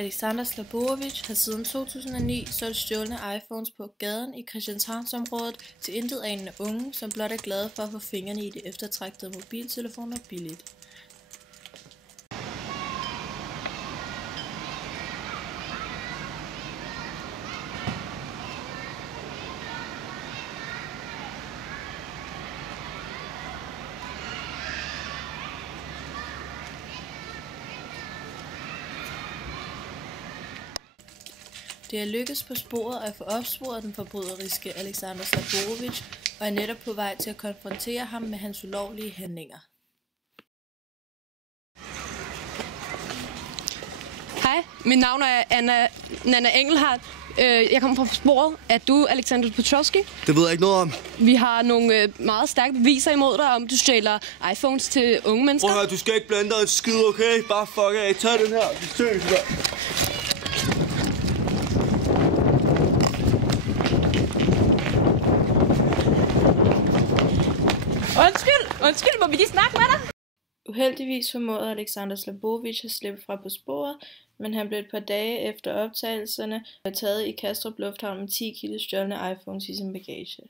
Alexander Slaborovic har siden 2009 solgt stjålne iPhones på gaden i Christianshavnsområdet til intetanende unge, som blot er glade for at få fingrene i de eftertragtede mobiltelefoner billigt. Det er lykkedes på sporet at få opsporet den forbryderiske Alexander Slaborovic og er netop på vej til at konfrontere ham med hans ulovlige handlinger. Hej, mit navn er Nana Engelhardt. Jeg kommer fra sporet. Er du Alexander Petrovski? Det ved jeg ikke noget om. Vi har nogle meget stærke beviser imod dig, om du stjæler iPhones til unge mennesker. Prøv at høre, du skal ikke blande dig en skid, okay? Bare fuck af. Tag den her. Vi ses der. Undskyld, må vi lige snakke med dig? Uheldigvis formåede Alexander Slaborovic at slippe fra på sporet, men han blev et par dage efter optagelserne taget i Kastrup Lufthavn med 10 kilo stjålne iPhones i sin bagage.